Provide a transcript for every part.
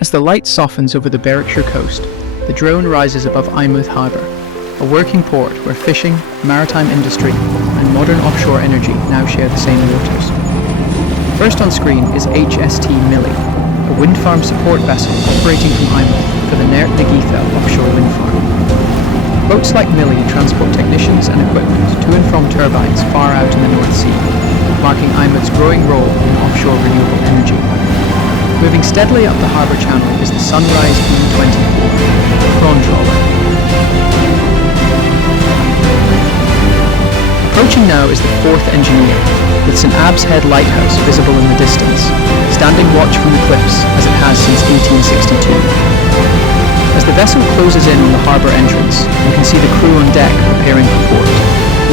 As the light softens over the Berwickshire coast, the drone rises above Eyemouth Harbour, a working port where fishing, maritime industry and modern offshore energy now share the same waters. First on screen is HST Millie, a wind farm support vessel operating from Eyemouth for the Neart offshore wind farm. Boats like Millie transport technicians and equipment to and from turbines far out in the North Sea, marking Eyemouth's growing role in offshore renewable energy. Moving steadily up the harbour channel is the Sunrise B24, a Prawn trawler. Approaching now is the fourth engineer, with St Abbs Head Lighthouse visible in the distance, standing watch from the cliffs as it has since 1862. As the vessel closes in on the harbour entrance, you can see the crew on deck preparing for port,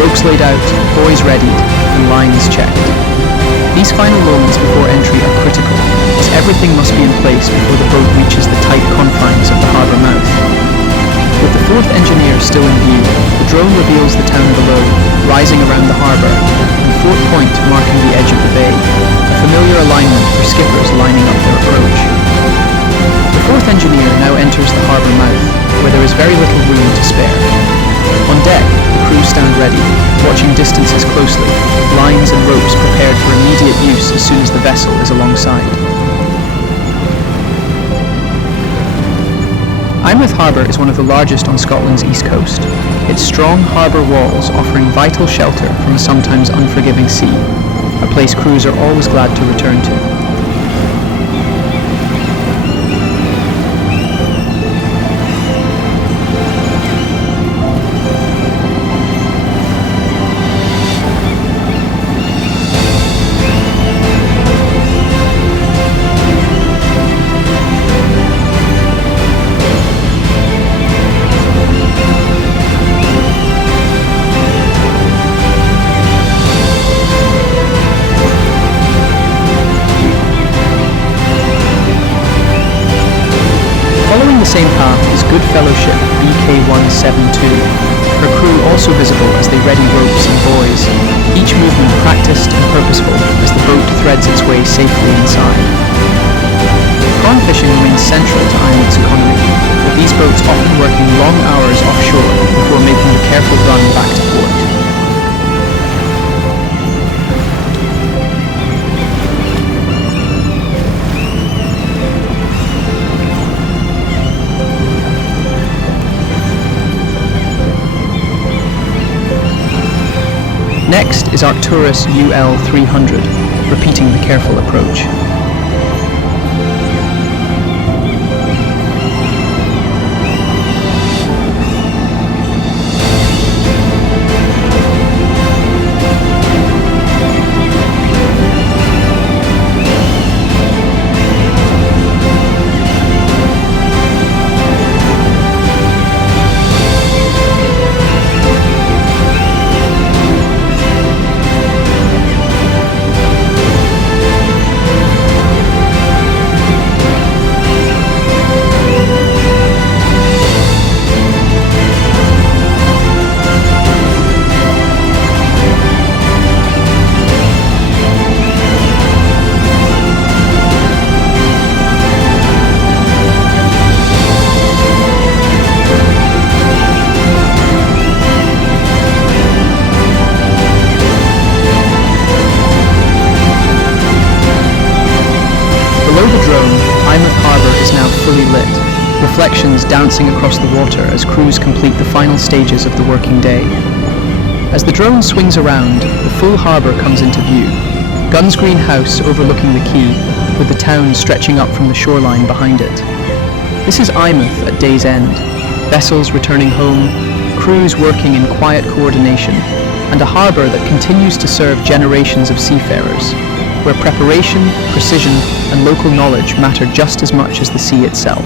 ropes laid out, buoys readied, and lines checked. These final moments before entry are critical, as everything must be in place before the boat reaches the tight confines of the harbour mouth. With the fourth engineer still in view, the drone reveals the town below, rising around the harbour, and Fort Point marking the edge of the bay, a familiar alignment for skippers lining up their approach. The fourth engineer now enters the harbour mouth, where there is very little room to spare. On deck, the crew stand ready, watching distances closely, lines and ropes prepared for immediate use as soon as the vessel is alongside. Eyemouth Harbour is one of the largest on Scotland's east coast, its strong harbour walls offering vital shelter from a sometimes unforgiving sea, a place crews are always glad to return to. Following the same path is good Fellowship BK172, her crew also visible as they ready ropes and buoys, each movement practiced and purposeful as the boat threads its way safely inside. Prawn fishing remains central to Eyemouth's economy, with these boats often working long hours offshore before making the careful run back to port. Next is Arcturus UL300, repeating the careful approach. Below the drone, Eyemouth Harbour is now fully lit, reflections dancing across the water as crews complete the final stages of the working day. As the drone swings around, the full harbour comes into view, Gunsgreen house overlooking the quay, with the town stretching up from the shoreline behind it. This is Eyemouth at day's end, vessels returning home, crews working in quiet coordination, and a harbour that continues to serve generations of seafarers, where preparation, precision, and local knowledge matter just as much as the sea itself.